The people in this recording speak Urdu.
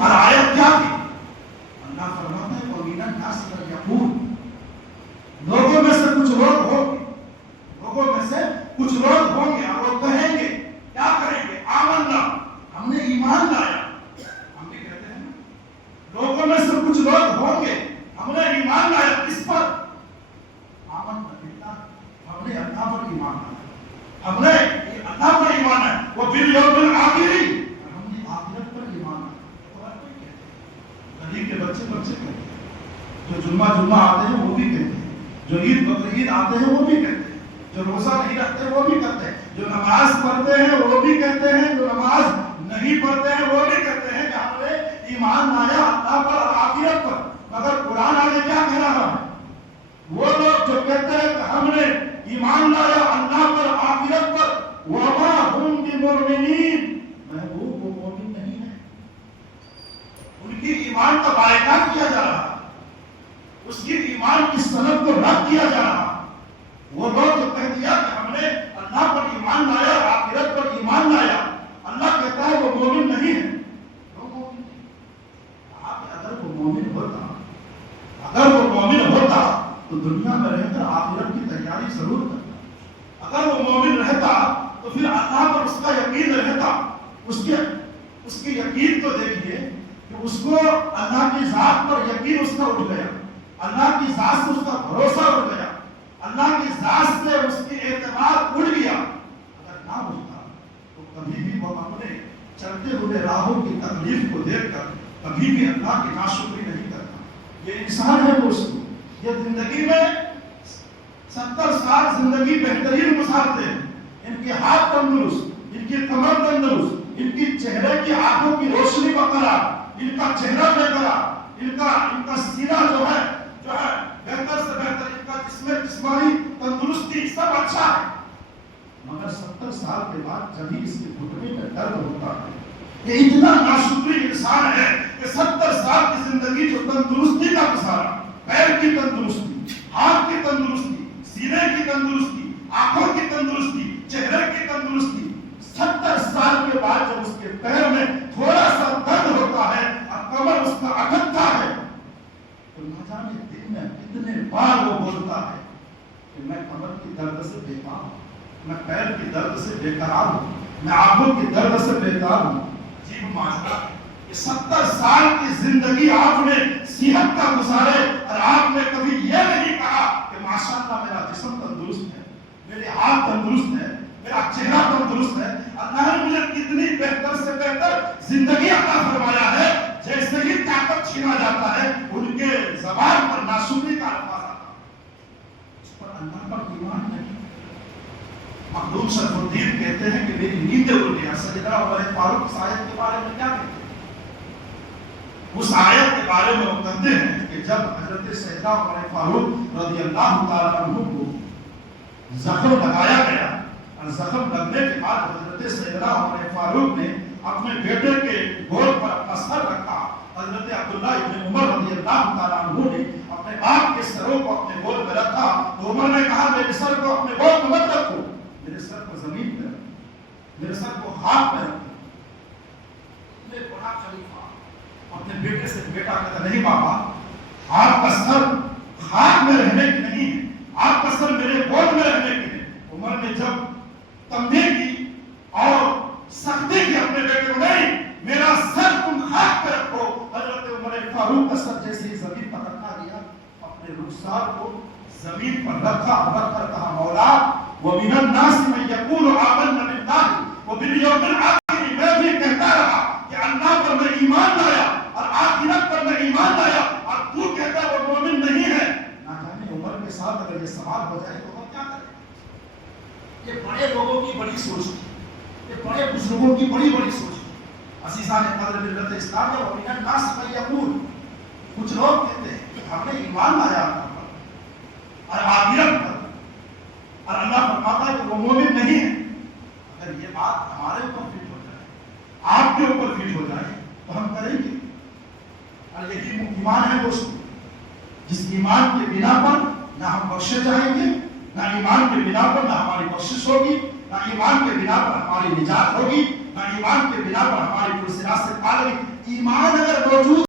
اور آیت کیا تھی؟ اللہ فرماتا ہے وَمِنَ النَّاسِ مَن يَقُولُ، لوگوں میں سے کچھ لوگ ہوں گے، لوگوں میں سے کچھ لوگ ہوں گے اور وہ کہیں گے، کیا کریں گے؟ آمنا، ہم نے ایمان لایا. ہم بھی کہتے ہیں لوگوں میں سے کچھ لوگ ہوں گے ہم نے ایمان لایا. کس پر؟ آمنا باللہ، ہم نے اللہ پر ایمان لایا، ہم نے اللہ پر ایمان ہے. وہ بالیوم الآخر، ہم نے آخرت پر ایمان لایا. غریب کے بچے کہتے ہیں، جو جمعہ آتے ہیں وہ بھی کہتے ہیں، جو عید بقرعید آتے ہیں وہ بھی کہتے ہیں، جو روزہ نہیں رکھتے وہ بھی کرتے ہیں، جو نماز پڑھتے ہیں وہ بھی کہتے ہیں، جو نماز نہیں پڑھتے ہیں وہ بھی کہتے ہیں کہ ہم نے ایمان لایا اللہ پر اور آخرت پر. مگر قرآن آگے کیا کہہ رہا ہے؟ وہ لوگ جو کہتے ہیں کہ ہم نے ایمان لایا اللہ پر آخرت پر، وما ہم بمؤمنین، محبوب وہ مومن نہیں ہے. ان کی ایمان کا بائکاٹ کیا جا رہا، اس کی ایمان کی سند کو رد کیا جا رہا. وہ لوگ جو کہہ دیا کہ ہم نے اللہ پر ایمان لایا اور آخرت پر ایمان لایا، اللہ کہتا ہے وہ مومن نہیں ہے. اگر وہ مومن ہوتا، اگر وہ مومن ہوتا تو دنیا میں رہ کر آخرت کی تیاری ضرور کرتا. اگر وہ مومن رہتا تو پھر اللہ پر اس کا یقین رہتا. اس کے یقین کو دیکھیے کہ اس کو اللہ کی ذات پر یقین اس کا اٹھ گیا، اللہ کی ذات سے اس کا بھروسہ اٹھ گیا، اللہ کی ذات سے اس کی اعتماد اڑ گیا. اگر نہ اٹھتا تو کبھی بھی وہ اپنے چلتے ہوئے راہوں کی تکلیف کو دیکھ کر کبھی بھی اللہ کی ناشکری نہیں کرتا. یہ انسان ہے دوستو، یہ زندگی میں 70 سال زندگی بہترین گزارتے ہیں. ان کے ہاتھ تندرست، ان کی کمر تندرست، ان کی چہرے کی آنکھوں کی روشنی برقرار، ان کا چہرہ برقرار، ان کا سینہ جو ہے بہتر سے بہتر، ان کا جسمانی تندرستی سب اچھا ہے. مگر 70 سال کے بعد جب ہی اس کے گھٹنے میں درد ہوتا ہے. یہ اتنا ناشکری انسان ہے کہ 70 سال کی زندگی جو تندرستی کا گزارا، پیر کی تندرستی، ہاتھ کی تندرستی، سینے کی تندرستی، آنکھوں کی تندرستی، چہرے کی تندرستی، 70 سال کے بعد جب اس کے پیر میں تھوڑا سا درد ہوتا ہے اور کمر اس کا اٹکتا ہے تو نہ جانے دن میں کتنے بار وہ بولتا ہے کہ میں کمر کی درد سے بیکار ہوں، میں پیر کی درد سے بیقرار ہوں، میں آنکھوں کی درد سے بیکار ہوں. عجیب معاملہ، یہ 70 سال کی زندگی آپ نے صحت کا گزارے اور آپ نے کبھی یہ نہیں کہا کہ ماشاءاللہ میرا جسم تندرست ہے، میرے ہاتھ تندرست ہے، میرا چہرہ تندرست ہے، اللہ نے مجھے کتنی بہتر سے بہتر زندگی عطا فرمایا ہے. جیسے ہی طاقت چھینا جاتا ہے ان کے زبان پر ناشکری کا الفاظ آتا ہے. اس پر اللہ پر ایمان نہیں. مخدوم شرف الدین کہتے ہیں کہ میری نیندیں اڑ گیا. سیدنا عمر فاروق اس آیت کے بارے میں کیا کہتے ہیں؟ اس آیت کے بارے میں وہ کہتے ہیں کہ جب حضرت سیدنا عمر فاروق رضی اللہ تعالیٰ عنہ کو زخم لگایا گیا اور زخم لگنے کے بعد حضرت سیدنا عمر فاروق نے اپنے بیٹے کے گود پر اپنا سر رکھا. حضرت عبداللہ ابن عمر رضی اللہ تعالیٰ عنہ نے اپنے باپ کے سروں کو اپنے گود میں رکھا تو عمر نے کہا میرے سر کو اپنے گود میں مت رکھو، میرے سر کو زمین پہ رکھو، میرے سر کو ہاتھ پہ رکھو. یہ بڑا خلیفہ اپنے بیٹے سے بیٹا کہتا نہیں بابا، آپ کا سر ہاتھ میں رہنے کی نہیں ہے، آپ کا سر میرے گود میں رہنے کی ہے. عمر نے جب تنبیہ کی اور سختی کی اپنے بیٹے کو، نہیں میرا سر تم ہاتھ پہ رکھو. حضرت عمر فاروق کا سر جیسے ہی زمین پر رکھا گیا اپنے رخسار کو زمین پر رکھا اور کر کہا مولا وَمِنَ النَّاسِ مَن يَقُولُ آمَنَّا بِاللَّهِ وَبِالْيَوْمِ الْآخِرِ، میں بھی کہتا رہا کہ اللہ پر میں ایمان لایا اور آخرت پر میں ایمان لایا اور تو کہتا ہے وہ مومن نہیں ہے. نہ جانے عمر کے ساتھ اگر یہ سوال ہو جائے تو ہم کیا کریں؟ یہ بڑے لوگوں کی بڑی سوچ تھی، یہ بڑے بزرگوں کی بڑی بڑی سوچ تھی. عزیزان قدر ملت اسلام ہے وَمِنَ النَّاسِ مَن يَقُولُ، کچھ لوگ کہتے ہیں کہ ہم نے ایمان لایا اللہ پر اور آخرت پر، اور اللہ فرماتا ہے کہ وہ مومن نہیں ہے. اگر یہ بات ہمارے اوپر فٹ ہو جائے، آپ کے اوپر فٹ ہو جائے تو ہم کریں گے. اور یہی ایمان ہے دوستو، جس ایمان کے بنا پر نہ ہم بخشے جائیں گے، نہ ایمان کے بنا پر نہ ہماری بخشش ہوگی، نہ ایمان کے بنا پر ہماری نجات ہوگی، نہ ایمان کے بنا پر ہماری پرسرات سے پالگی. ایمان اگر موجود